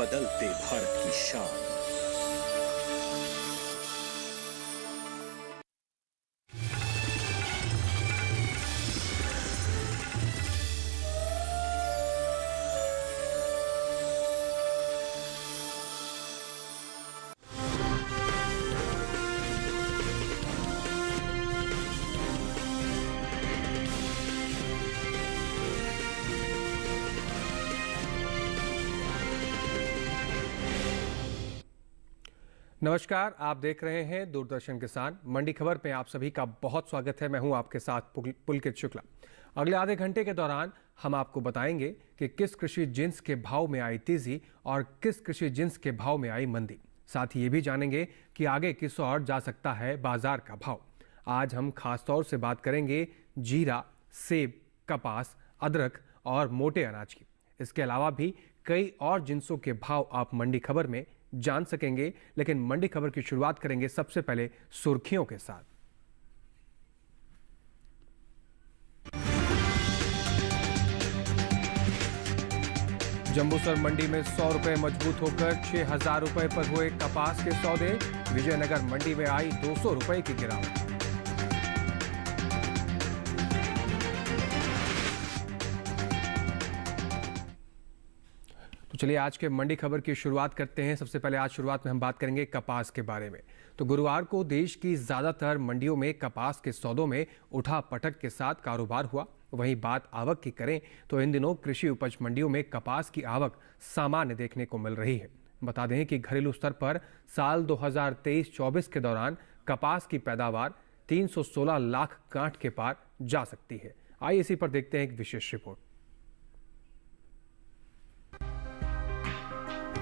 बदलते भारत की शान। नमस्कार, आप देख रहे हैं दूरदर्शन किसान मंडी खबर पे आप सभी का बहुत स्वागत है। मैं हूं आपके साथ पुलकित शुक्ला। अगले आधे घंटे के दौरान हम आपको बताएंगे कि किस कृषि जिन्स के भाव में आई तेजी और किस कृषि जिन्स के भाव में आई मंदी। साथ ही ये भी जानेंगे कि आगे किस ओर जा सकता है बाजार का भाव। आज हम खास तौर से बात करेंगे जीरा, सेब, कपास, अदरक और मोटे अनाज की। इसके अलावा भी कई और जिन्सों के भाव आप मंडी खबर में जान सकेंगे, लेकिन मंडी खबर की शुरुआत करेंगे सबसे पहले सुर्खियों के साथ। जंबूसर मंडी में 100 रुपए मजबूत होकर 6000 रुपए पर हुए कपास के सौदे। विजयनगर मंडी में आई 200 रुपए की गिरावट। चलिए आज के मंडी खबर की शुरुआत करते हैं। सबसे पहले आज शुरुआत में हम बात करेंगे कपास के बारे में। तो गुरुवार को देश की ज्यादातर मंडियों में कपास के सौदों में उठा-पटक के साथ कारोबार हुआ। वहीं बात आवक की करें तो इन दिनों कृषि उपज मंडियों में कपास की आवक सामान्य देखने को मिल रही है। बता दें कि घरेलू स्तर पर साल 2023-24 के दौरान कपास की पैदावार 316 लाख गांठ के पार जा सकती है। आइए इसी पर देखते हैं एक विशेष रिपोर्ट।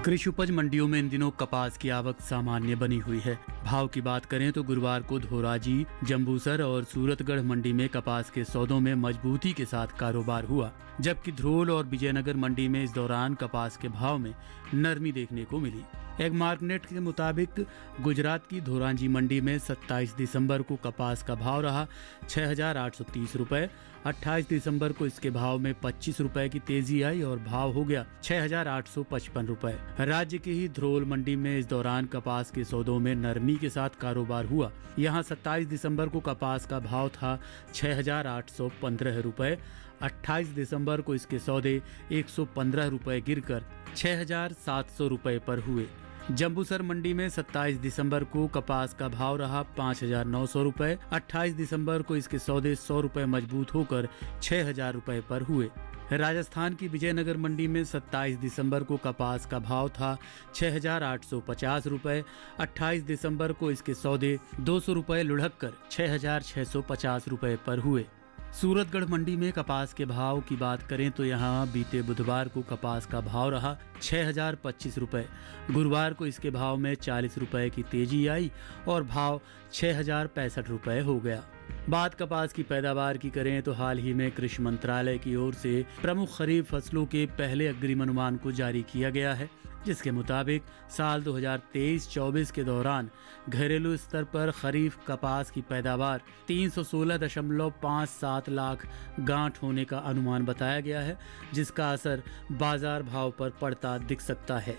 कृषि उपज मंडियों में इन दिनों कपास की आवक सामान्य बनी हुई है। भाव की बात करें तो गुरुवार को धोराजी, जंबूसर और सूरतगढ़ मंडी में कपास के सौदों में मजबूती के साथ कारोबार हुआ, जबकि ध्रोल और विजयनगर मंडी में इस दौरान कपास के भाव में नरमी देखने को मिली। एक मार्कनेट के मुताबिक गुजरात की धोराजी मंडी में 27 दिसंबर को कपास का भाव रहा 6,830 रुपए। 28 दिसंबर को इसके भाव में 25 रुपए की तेजी आई और भाव हो गया 6,855 रुपए। राज्य की ही ध्रोल मंडी में इस दौरान कपास के सौदों में नरमी के साथ कारोबार हुआ। यहाँ 27 दिसंबर को कपास का भाव था 6,815 रुपए। 28 दिसंबर को इसके सौदे 115 रुपए गिरकर 6,700 रुपए पर हुए। जंबूसर मंडी में 27 दिसंबर को कपास का भाव रहा 5,900 रुपए। 28 दिसंबर को इसके सौदे 100 रुपए मजबूत होकर 6,000 रुपए पर हुए। राजस्थान की विजयनगर मंडी में 27 दिसंबर को कपास का भाव था 6,850 रुपए। 28 दिसंबर को इसके सौदे 200 रुपए लुढ़क कर 6,650 रुपए पर हुए। सूरतगढ़ मंडी में कपास के भाव की बात करें तो यहाँ बीते बुधवार को कपास का भाव रहा 6,025 रुपए। गुरुवार को इसके भाव में 40 रुपए की तेजी आई और भाव 6,065 रुपए हो गया। बात कपास की पैदावार की करें तो हाल ही में कृषि मंत्रालय की ओर से प्रमुख खरीफ फसलों के पहले अग्रिम अनुमान को जारी किया गया है, जिसके मुताबिक साल 2023-24 के दौरान घरेलू स्तर पर खरीफ कपास की पैदावार 316.57 लाख गांठ होने का अनुमान बताया गया है, जिसका असर बाजार भाव पर पड़ता दिख सकता है।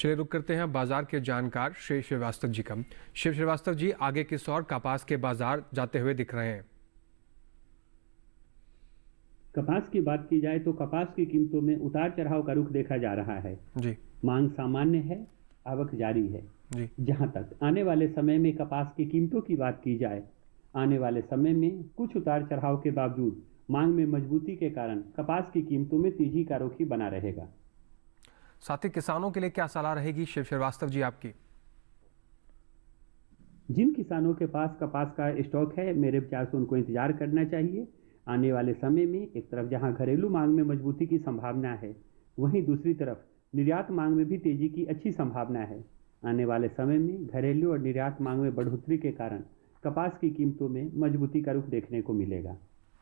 चलिए रुक करते हैं बाजार के जानकार शिव श्रीवास्तव जी का। शिव श्रीवास्तव जी, आगे किस ओर कपास के बाजार जाते हुए दिख रहे हैं? कपास की बात की जाए तो कपास की कीमतों में उतार चढ़ाव का रुख देखा जा रहा है जी। मांग सामान्य है, आवक जारी है जी। जहां तक आने वाले समय में कपास की कीमतों की बात की जाए, आने वाले समय में कुछ उतार चढ़ाव के बावजूद मांग में मजबूती के कारण कपास की कीमतों में तेजी का रुख ही बना रहेगा। साथ ही किसानों के लिए क्या सलाह रहेगी शिव श्रीवास्तव जी आपकी? जिन किसानों के पास कपास का स्टॉक है, मेरे विचार से उनको इंतजार करना चाहिए। आने वाले समय में एक तरफ जहां घरेलू मांग में मजबूती की संभावना है, वहीं दूसरी तरफ निर्यात मांग में भी तेजी की अच्छी संभावना है। आने वाले समय में घरेलू और निर्यात मांग में बढ़ोतरी के कारण कपास की कीमतों में मजबूती का रुख देखने को मिलेगा।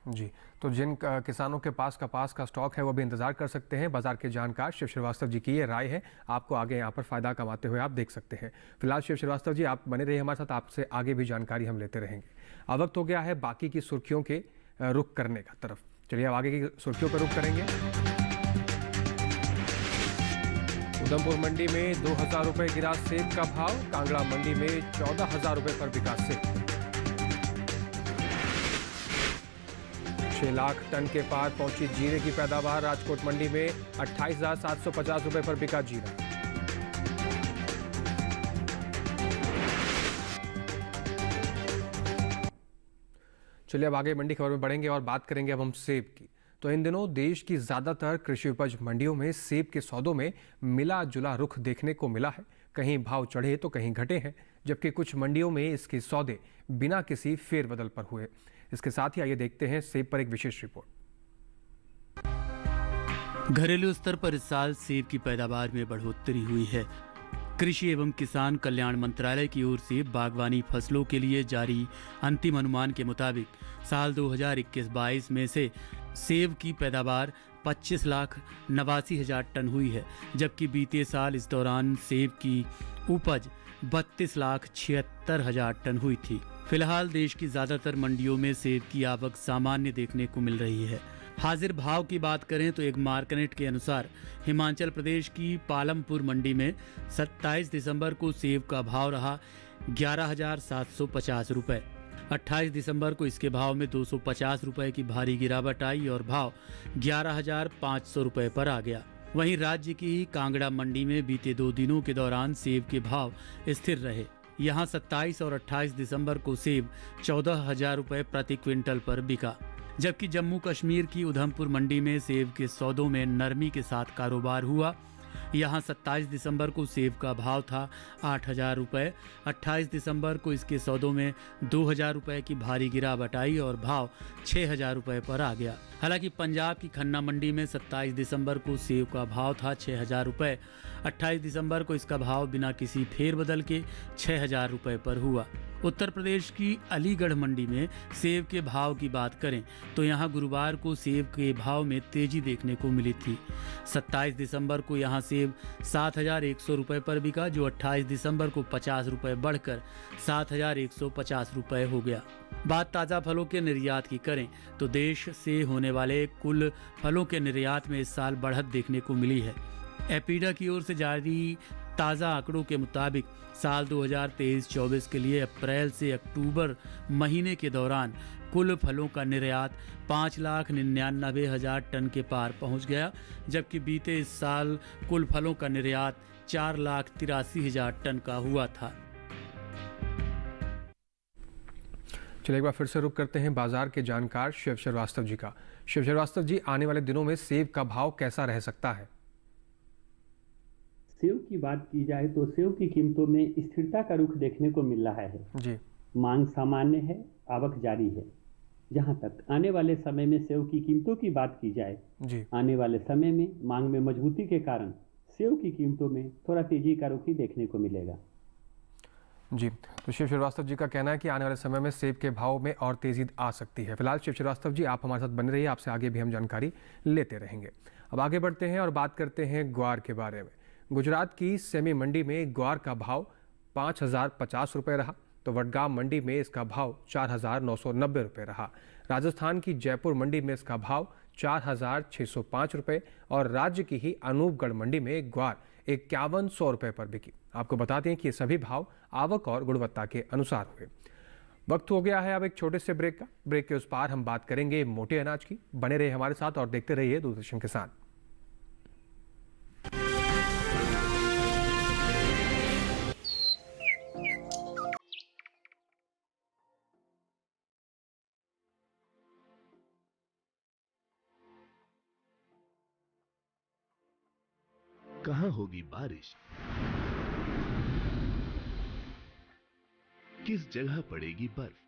जी, तो जिन किसानों के पास कपास का स्टॉक है वो भी इंतजार कर सकते हैं। बाजार के जानकार शिव श्रीवास्तव जी की ये राय है, आपको आगे यहाँ पर फायदा कमाते हुए आप देख सकते हैं। फिलहाल शिव श्रीवास्तव जी आप बने रहिए हमारे साथ, आपसे आगे भी जानकारी हम लेते रहेंगे। अब वक्त हो गया है बाकी की सुर्खियों के रुख करने का तरफ। चलिए अब आगे की सुर्खियों पर रुख करेंगे। उधमपुर मंडी में 2,000 रुपए गिरा सेब का भाव। कांगड़ा मंडी में 14,000 रुपए पर बिका सेब। 6 लाख टन के पार पहुंची जीरे की पैदावार। राजकोट मंडी में 28,750 रुपए पर बिका जीरा। चलिए अब आगे मंडी खबर में बढ़ेंगे और बात करेंगे अब हम सेब की। तो इन दिनों देश की ज्यादातर कृषि उपज मंडियों में सेब के सौदों में मिला जुला रुख देखने को मिला है। कहीं भाव चढ़े तो कहीं घटे हैं, जबकि कुछ मंडियों में इसके सौदे बिना किसी फेरबदल पर हुए। इसके साथ ही आइए देखते हैं सेब पर एक विशेष रिपोर्ट। घरेलू स्तर पर इस साल सेब की पैदावार में बढ़ोतरी हुई है। कृषि एवं किसान कल्याण मंत्रालय की ओर से बागवानी फसलों के लिए जारी अंतिम अनुमान के मुताबिक साल 2021-22 में से सेब की पैदावार 25,89,000 टन हुई है, जबकि बीते साल इस दौरान सेब की उपज 32,76,000 टन हुई थी। फिलहाल देश की ज्यादातर मंडियों में सेब की आवक सामान्य देखने को मिल रही है। हाजिर भाव की बात करें तो एक मार्केट के अनुसार हिमाचल प्रदेश की पालमपुर मंडी में 27 दिसंबर को सेब का भाव रहा 11,750 रुपए। 28 दिसंबर को इसके भाव में 250 रुपए की भारी गिरावट आई और भाव 11,500 रुपए पर आ गया। वहीं राज्य की कांगड़ा मंडी में बीते 2 दिनों के दौरान सेब के भाव स्थिर रहे। यहां 27 और 28 दिसंबर को सेब 14,000 रुपए प्रति क्विंटल पर बिका, जबकि जम्मू कश्मीर की उधमपुर मंडी में सेब के सौदों में नरमी के साथ कारोबार हुआ। यहां 27 दिसंबर को सेब का भाव था 8,000 रुपए। 28 दिसंबर को इसके सौदों में 2,000 रुपए की भारी गिरावट आई और भाव 6,000 रुपए पर आ गया। हालांकि पंजाब की खन्ना मंडी में 27 दिसंबर को सेब का भाव था 6,000 रुपए। 28 दिसंबर को इसका भाव बिना किसी फेरबदल के 6,000 रुपए पर हुआ। उत्तर प्रदेश की अलीगढ़ मंडी में सेब के भाव की बात करें तो यहां गुरुवार को सेब के भाव में तेजी देखने को मिली थी। 27 दिसंबर को यहां सेब 7,100 रुपए पर बिका, जो 28 दिसंबर को 50 रुपए बढ़कर 7,150 रुपए हो गया। बात ताज़ा फलों के निर्यात की करें तो देश से होने वाले कुल फलों के निर्यात में इस साल बढ़त देखने को मिली है। एपीडा की ओर से जारी ताज़ा आंकड़ों के मुताबिक साल 2023-24 के लिए अप्रैल से अक्टूबर महीने के दौरान कुल फलों का निर्यात 5,99,000 टन के पार पहुंच गया, जबकि बीते इस साल कुल फलों का निर्यात 4,83,000 टन का हुआ था। चलिए एक बार फिर से रुक करते हैं बाजार के जानकार शिव श्रीवास्तव जी का। शिव श्रीवास्तव जी, आने वाले दिनों में सेब का भाव कैसा रह सकता है? सेब की बात की जाए तो सेब की कीमतों में स्थिरता का रुख देखने को मिल रहा है जी। मांग सामान्य है, आवक जारी है। जहां तक आने वाले समय में सेब की कीमतों की बात की जाए जी, आने वाले समय में मांग में मजबूती के कारण सेब की कीमतों में थोड़ा तेजी का रुख ही देखने को मिलेगा जी। तो शिव श्रीवास्तव जी का कहना है कि आने वाले समय में सेब के भाव में और तेजी आ सकती है। फिलहाल शिव श्रीवास्तव जी, आप हमारे साथ बने रहिए, आपसे आगे भी हम जानकारी लेते रहेंगे। अब आगे बढ़ते हैं और बात करते हैं ग्वार के बारे में। गुजरात की सेमी मंडी में ग्वार का भाव 5,050 रुपये रहा, तो वडगाम मंडी में इसका भाव 4,990 रुपये रहा। राजस्थान की जयपुर मंडी में इसका भाव 4,605 रुपये और राज्य की ही अनूपगढ़ मंडी में ग्वार 5,100 रुपये पर बिकी। आपको बता दें कि ये सभी भाव आवक और गुणवत्ता के अनुसार हुए। वक्त हो गया है अब एक छोटे से ब्रेक का। ब्रेक के उस पार हम बात करेंगे मोटे अनाज की। बने रहिए हमारे साथ और देखते रहिए दूरदर्शन किसान। कहां होगी बारिश, किस जगह पड़ेगी बर्फ,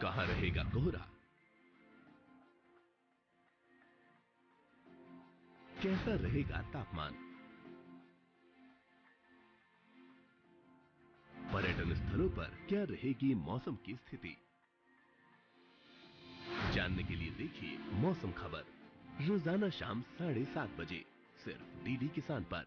कहां रहेगा कोहरा, कैसा रहेगा तापमान, पर्यटन स्थलों पर क्या रहेगी मौसम की स्थिति। जानने के लिए देखिए मौसम खबर रोजाना शाम 7:30 बजे सिर्फ डीडी किसान पर।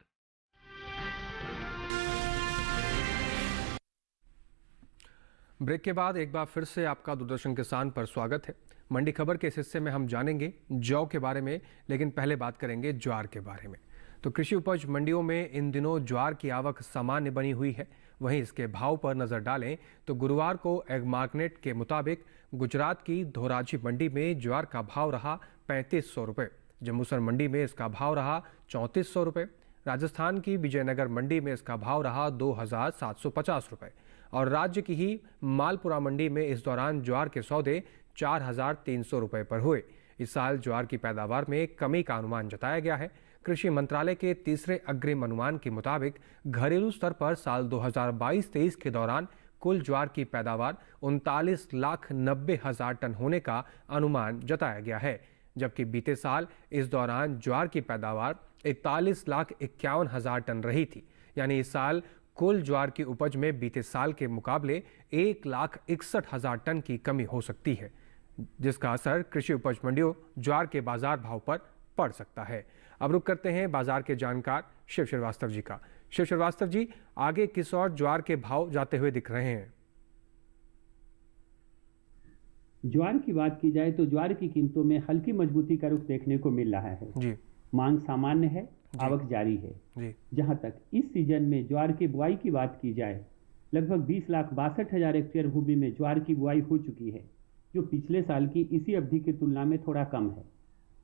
ब्रेक के बाद एक बार फिर से आपका दूरदर्शन किसान पर स्वागत है। मंडी खबर के इस हिस्से में हम जानेंगे जौ के बारे में, लेकिन पहले बात करेंगे ज्वार के बारे में। तो कृषि उपज मंडियों में इन दिनों ज्वार की आवक सामान्य बनी हुई है। वहीं इसके भाव पर नजर डालें तो गुरुवार को एग मार्केट के मुताबिक गुजरात की धोराजी मंडी में ज्वार का भाव रहा 3500 रुपये, जम्बूसर मंडी में इसका भाव रहा 3400 रुपये, राजस्थान की विजयनगर मंडी में इसका भाव रहा 2750 रुपये और राज्य की ही मालपुरा मंडी में इस दौरान ज्वार के सौदे 4300 रुपये पर हुए। इस साल ज्वार की पैदावार में कमी का अनुमान जताया गया है। कृषि मंत्रालय के तीसरे अग्रिम अनुमान के मुताबिक घरेलू स्तर पर साल 2022-23 के दौरान कुल ज्वार की पैदावार 39,90,000 टन होने का अनुमान जताया गया है, जबकि बीते साल इस दौरान ज्वार की पैदावार 41,51,000 टन रही थी। यानी इस साल कुल ज्वार की उपज में बीते साल के मुकाबले 1,61,000 टन की कमी हो सकती है, जिसका असर कृषि उपज मंडियों ज्वार के बाजार भाव पर पड़ सकता है। अब रुक करते हैं बाजार के जानकार शिव श्रीवास्तव जी का। शिव श्रीवास्तव जी, आगे किस ओर ज्वार के भाव जाते हुए दिख रहे हैं? ज्वार की बात की जाए तो ज्वार की कीमतों में हल्की मजबूती का रुख देखने को मिल रहा है जी। मांग सामान्य है, आवक जारी है जी। जहां तक इस सीजन में ज्वार की बुआई की बात की जाए, लगभग 20,62,000 हेक्टेयर भूमि में ज्वार की बुआई हो चुकी है, जो पिछले साल की इसी अवधि की तुलना में थोड़ा कम है।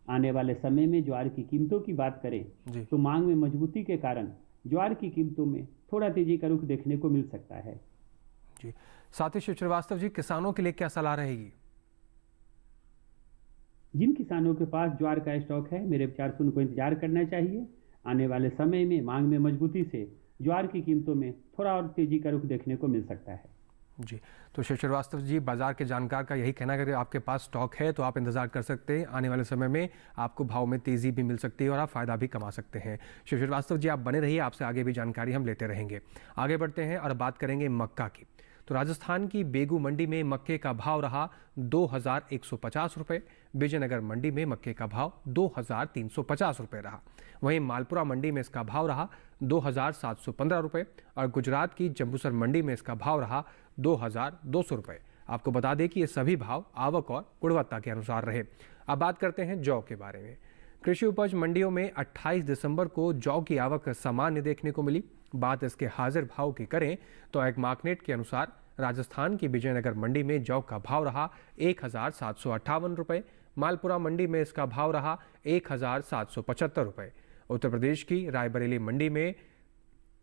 आने वाले समय में ज्वार की कीमतों की बात करें तो मांग में मजबूती के कारण ज्वार की कीमतों में थोड़ा तेजी का रुख देखने को मिल सकता है जी। साथ ही शिव श्रीवास्तव जी, किसानों के लिए क्या सलाह रहेगी? जिन किसानों के पास ज्वार का स्टॉक है, मेरे विचार से उनको इंतजार करना चाहिए। आने वाले समय में मांग में मजबूती से ज्वार की कीमतों में थोड़ा और तेजी का रुख देखने को मिल सकता है जी। तो शिव श्रीवास्तव जी, बाजार के जानकार का यही कहना है कि आपके पास स्टॉक है तो आप इंतजार कर सकते हैं। आने वाले समय में आपको भाव में तेजी भी मिल सकती है और आप फायदा भी कमा सकते हैं। शिव श्रीवास्तव जी, आप बने रहिए, आपसे आगे भी जानकारी हम लेते रहेंगे। आगे बढ़ते हैं और बात करेंगे मक्का की। तो राजस्थान की बेगू मंडी में मक्के का भाव रहा 2,150 रुपये, विजयनगर मंडी में मक्के का भाव 2,350 रुपये रहा। वहीं मालपुरा मंडी में इसका भाव रहा 2,715 रुपये और गुजरात की जम्बूसर मंडी में इसका भाव रहा 2,200 रुपये। आपको बता दें कि ये सभी भाव आवक और गुणवत्ता के अनुसार रहे। अब बात करते हैं जौ के बारे में। कृषि उपज मंडियों में 28 दिसंबर को जौ की आवक सामान्य देखने को मिली। बात इसके हाजिर भाव की करें तो एग मार्केट के अनुसार राजस्थान की विजयनगर मंडी में जौ का भाव रहा 1,758 रुपये, मालपुरा मंडी में इसका भाव रहा 1,775 रुपये। उत्तर प्रदेश की रायबरेली मंडी में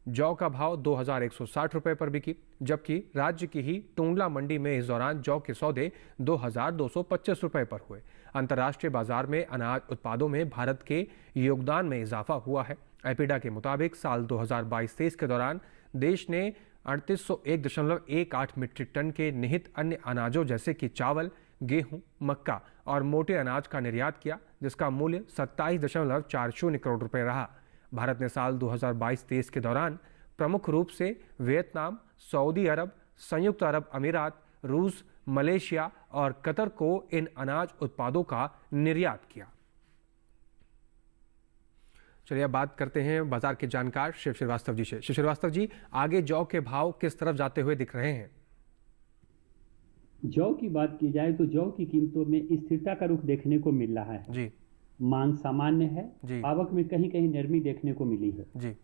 जौ का भाव 2,160 रुपये पर बिकी, जबकि राज्य की ही टुंडला मंडी में इस दौरान जौ के सौदे 2,225 रुपये पर हुए। अंतर्राष्ट्रीय बाजार में अनाज उत्पादों में भारत के योगदान में इजाफा हुआ है। एपीडा के मुताबिक साल 2022-23 के दौरान देश ने 3801.18 मीट्रिक टन के निहित अन्य अनाजों जैसे कि चावल, गेहूं, मक्का और मोटे अनाज का निर्यात किया, जिसका मूल्य 27.40 करोड़ रुपए रहा। भारत ने साल 2022-23 के दौरान प्रमुख रूप से वियतनाम, सऊदी अरब, संयुक्त अरब अमीरात, रूस, मलेशिया और कतर को इन अनाज उत्पादों का निर्यात किया। चलिए अब बात करते हैं बाजार के जानकार शिव श्रीवास्तव जी से। शिव श्रीवास्तव जी, आगे जौ के भाव किस तरफ जाते हुए दिख रहे हैं? जौ की बात की जाए तो जौ की कीमतों में स्थिरता का रुख देखने को मिल रहा है जी। मांग सामान्य है जी। आवक में कहीं कहीं नरमी देखने को मिली है जी।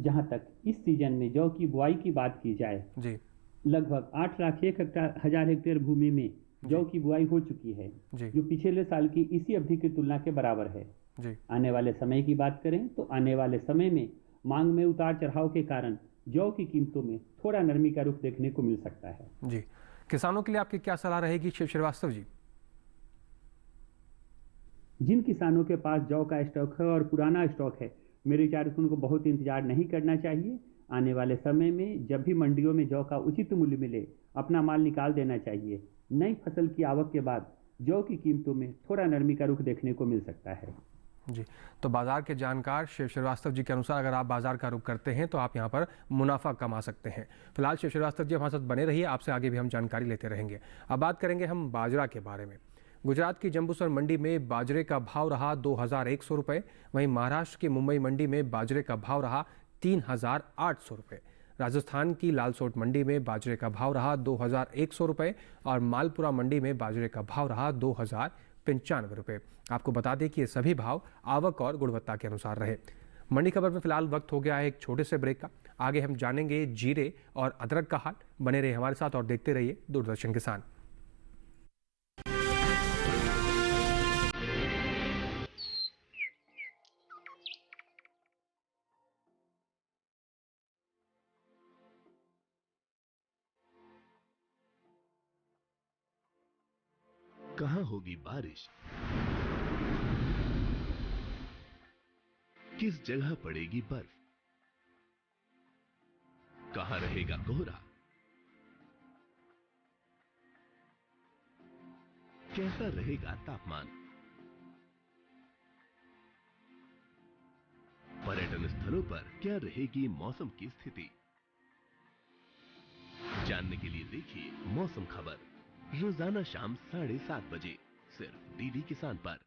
जहां तक इस सीजन में जौ की बुआई की बात की जाए जी। लगभग 8,01,000 हेक्टेयर भूमि में जौ की बुआई हो चुकी है, जो पिछले साल की इसी अवधि की तुलना के बराबर है जी। आने वाले समय की बात करें तो आने वाले समय में मांग में उतार चढ़ाव के कारण जौ की कीमतों में थोड़ा नरमी का रुख देखने को मिल सकता है जी। किसानों के लिए आपकी क्या सलाह रहेगी शिव श्रीवास्तव जी? जिन किसानों के पास जौ का स्टॉक है और पुराना स्टॉक है, मेरे विचार से उनको बहुत इंतजार नहीं करना चाहिए। आने वाले समय में जब भी मंडियों में जौ का उचित मूल्य मिले, अपना माल निकाल देना चाहिए। नई फसल की आवक के बाद जौ की कीमतों में थोड़ा नरमी का रुख देखने को मिल सकता है जी। तो बाजार के जानकार शिव श्रीवास्तव जी के अनुसार अगर आप बाजार का रुख करते हैं तो आप यहां पर मुनाफा कमा सकते हैं। फिलहाल शिव श्रीवास्तव जी हमारे साथ बने रहिए, आपसे आगे भी हम जानकारी लेते रहेंगे। अब बात करेंगे हम बाजरा के बारे में। गुजरात की जम्बूसर मंडी में बाजरे का भाव रहा 2,100 रुपये, वहीं महाराष्ट्र की मुंबई मंडी में बाजरे का भाव रहा 3,800 रुपये। राजस्थान की लालसोट मंडी में बाजरे का भाव रहा 2,100 रुपये और मालपुरा मंडी में बाजरे का भाव रहा 2,095 रुपये। आपको बता दें कि ये सभी भाव आवक और गुणवत्ता के अनुसार रहे। मंडी खबर में फिलहाल वक्त हो गया है एक छोटे से ब्रेक का। आगे हम जानेंगे जीरे और अदरक का हाल। बने रहिए हमारे साथ और देखते रहिए दूरदर्शन किसान। कहां होगी बारिश, किस जगह पड़ेगी बर्फ, कहां रहेगा कोहरा, कैसा रहेगा तापमान, पर्यटन स्थलों पर क्या रहेगी मौसम की स्थिति। जानने के लिए देखिए मौसम खबर रोजाना शाम 7:30 बजे सिर्फ डीडी किसान पर।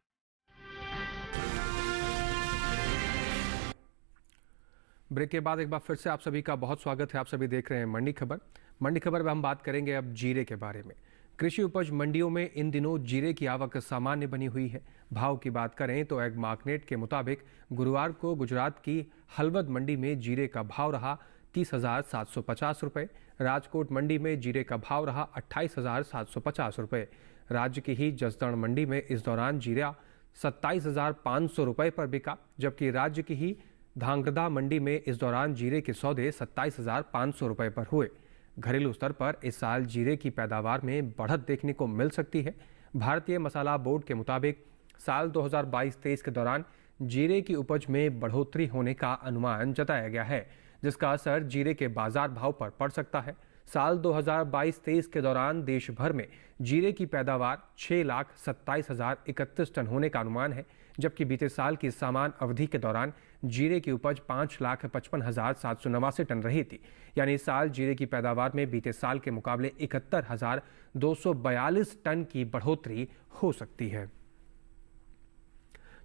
ब्रेक के बाद एक बार फिर से आप सभी का बहुत स्वागत है। आप सभी देख रहे हैं मंडी खबर। मंडी खबर में हम बात करेंगे अब जीरे के बारे में। कृषि उपज मंडियों में इन दिनों जीरे की आवक सामान्य बनी हुई है। भाव की बात करें तो एग मार्केट के मुताबिक गुरुवार को गुजरात की हलवद मंडी में जीरे का भाव रहा 30,750 रुपये। राजकोट मंडी में जीरे का भाव रहा 28,750 रुपये। राज्य की ही जसदण मंडी में इस दौरान जीरा 27,500 रुपये पर बिका, जबकि राज्य की ही धांगध्रा मंडी में इस दौरान जीरे के सौदे 27,500 रुपये पर हुए। घरेलू स्तर पर इस साल जीरे की पैदावार में बढ़त देखने को मिल सकती है। भारतीय मसाला बोर्ड के मुताबिक साल 2022-23 के दौरान जीरे की उपज में बढ़ोतरी होने का अनुमान जताया गया है, जिसका असर जीरे के बाजार भाव पर पड़ सकता है। साल 2022-23 के दौरान देश भर में जीरे की पैदावार 6,27,031 टन होने का अनुमान है, जबकि बीते साल की समान अवधि के दौरान जीरे की उपज 5,55,789 टन रही थी। यानी इस साल जीरे की पैदावार में बीते साल के मुकाबले 71,242 टन की बढ़ोतरी हो सकती है।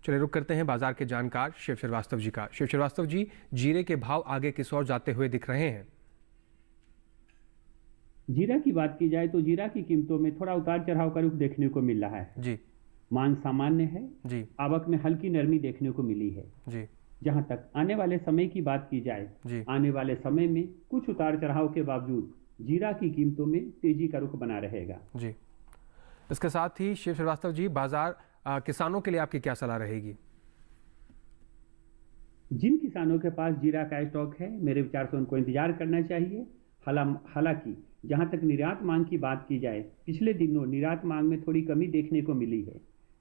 चलिए रुक करते हैं बाजार के जानकार शिव श्रीवास्तव जी का। शिव श्रीवास्तव जी, जीरे के भाव आगे किस ओर जाते हुए दिख रहे हैं? जीरा की बात की जाए तो जीरा की कीमतों में थोड़ा उतार चढ़ाव का रुख देखने को मिल रहा है जी। मांग सामान्य है जी। आवक में हल्की नरमी देखने को मिली है जी। जहां तक आने वाले समय की बात की जाए जी। आने वाले समय में कुछ उतार चढ़ाव के बावजूद जीरा की कीमतों में तेजी का रुख बना रहेगा जी। इसके साथ ही शिव श्रीवास्तव जी, बाजार किसानों के लिए आपकी क्या सलाह रहेगी? जिन किसानों के पास जीरा का स्टॉक है, मेरे विचार से उनको इंतजार करना चाहिए। हालांकि जहां तक निर्यात मांग की बात की जाए, पिछले दिनों निर्यात मांग में थोड़ी कमी देखने को मिली है,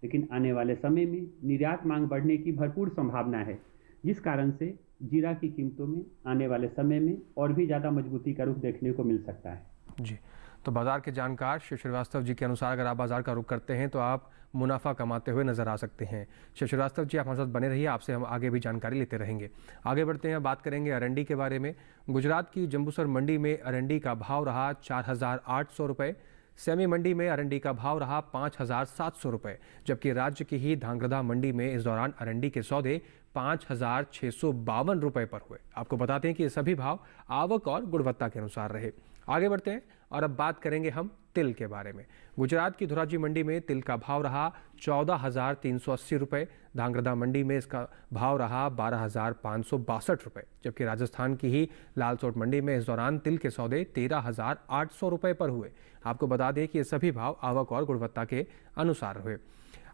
लेकिन आने वाले समय में निर्यात मांग बढ़ने की भरपूर संभावना है, जिस कारण से जीरा की कीमतों में आने वाले समय में और भी ज़्यादा मजबूती का रुख देखने को मिल सकता है जी। तो बाजार के जानकार शिव श्रीवास्तव जी के अनुसार अगर आप बाजार का रुख करते हैं तो आप मुनाफा कमाते हुए नजर आ सकते हैं। शिव श्रीवास्तव जी, आप हमारे साथ बने रहिए, आपसे हम आगे भी जानकारी लेते रहेंगे। आगे बढ़ते हैं, बात करेंगे अरंडी के बारे में। गुजरात की जंबूसर मंडी में अरंडी का भाव रहा 4,800 रुपये। सेमी मंडी में अरंडी का भाव रहा 5,700 रुपये, जबकि राज्य की ही धांगध्रा मंडी में इस दौरान अरंडी के सौदे 5,652 रुपये पर हुए। आपको बताते हैं कि ये सभी भाव आवक और गुणवत्ता के अनुसार रहे। आगे बढ़ते हैं और अब बात करेंगे हम तिल के बारे में। गुजरात की धोराजी मंडी में तिल का भाव रहा 14,380 रुपये। धांगध्रा मंडी में इसका भाव रहा 12,562 रुपये, जबकि राजस्थान की ही लालसोट मंडी में इस दौरान तिल के सौदे 13,800 रुपये पर हुए। आपको बता दें कि ये सभी भाव आवक और गुणवत्ता के अनुसार हुए।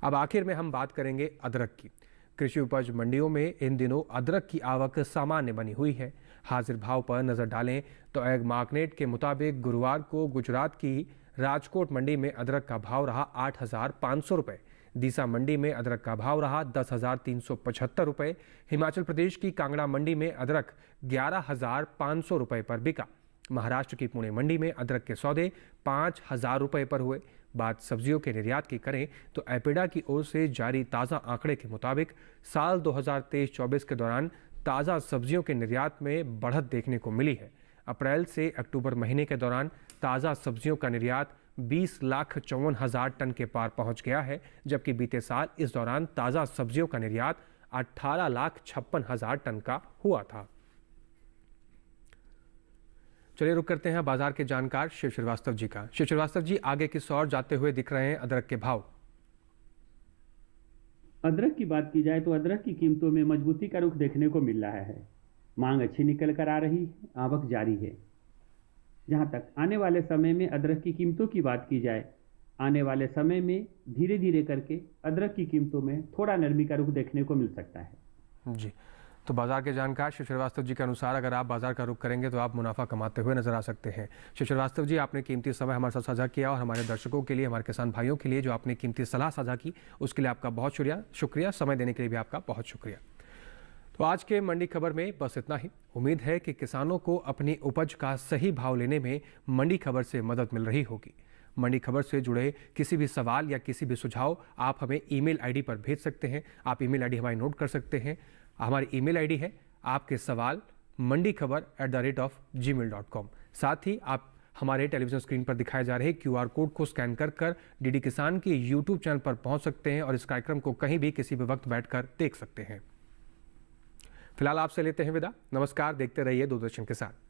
अब आखिर में हम बात करेंगे अदरक की। कृषि उपज मंडियों में इन दिनों अदरक की आवक सामान्य बनी हुई है। हाजिर भाव पर नजर डालें तो एग मार्केट के मुताबिक गुरुवार को गुजरात की राजकोट मंडी में अदरक का भाव रहा 8,500 रुपये। दीसा मंडी में अदरक का भाव रहा 10,375 रुपये। हिमाचल प्रदेश की कांगड़ा मंडी में अदरक 11,500 रुपये पर बिका। महाराष्ट्र की पुणे मंडी में अदरक के सौदे 5,000 रुपये पर हुए। बात सब्जियों के निर्यात की करें तो एपिडा की ओर से जारी ताज़ा आंकड़े के मुताबिक साल 2023-24 के दौरान ताज़ा सब्जियों के निर्यात में बढ़त देखने को मिली है। अप्रैल से अक्टूबर महीने के दौरान ताज़ा सब्जियों का निर्यात 20,54,000 टन के पार पहुंच गया है, जबकि बीते साल इस दौरान ताज़ा सब्जियों का निर्यात 18,56,000 टन का हुआ था। चलिए रुक करते हैं बाजार के जानकार शिव श्रीवास्तव जी का। शिव श्रीवास्तव जी, आगे किस ओर जाते हुए दिख रहे हैं अदरक के भाव? अदरक की बात की जाए तो अदरक की कीमतों में मजबूती का रुख देखने को मिल रहा है। मांग अच्छी निकल कर आ रही है, आवक जारी है। जहां तक आने वाले समय में अदरक की कीमतों की बात की जाए, आने वाले समय में धीरे धीरे करके अदरक की कीमतों में थोड़ा नरमी का रुख देखने को मिल सकता है। जी, तो बाजार के जानकार शिव श्रीवास्तव जी के अनुसार अगर आप बाजार का रुख करेंगे तो आप मुनाफा कमाते हुए नजर आ सकते हैं। शिव श्रीवास्तव जी, आपने कीमती समय हमारे साथ साझा किया और हमारे दर्शकों के लिए, हमारे किसान भाइयों के लिए जो आपने कीमती सलाह साझा की, उसके लिए आपका बहुत शुक्रिया। समय देने के लिए भी आपका बहुत शुक्रिया। तो आज के मंडी खबर में बस इतना ही। उम्मीद है कि किसानों को अपनी उपज का सही भाव लेने में मंडी खबर से मदद मिल रही होगी। मंडी खबर से जुड़े किसी भी सवाल या किसी भी सुझाव आप हमें ईमेल आईडी पर भेज सकते हैं। आप ईमेल आईडी हमारी नोट कर सकते हैं। हमारी ईमेल आईडी है आपके सवाल mandiKhabar@gmail.com। साथ ही आप हमारे टेलीविजन स्क्रीन पर दिखाए जा रहे QR कोड को स्कैन कर डीडी किसान के YouTube चैनल पर पहुंच सकते हैं और इस कार्यक्रम को कहीं भी किसी भी वक्त बैठकर देख सकते हैं। फिलहाल आपसे लेते हैं विदा। नमस्कार, देखते रहिए दूरदर्शन के साथ।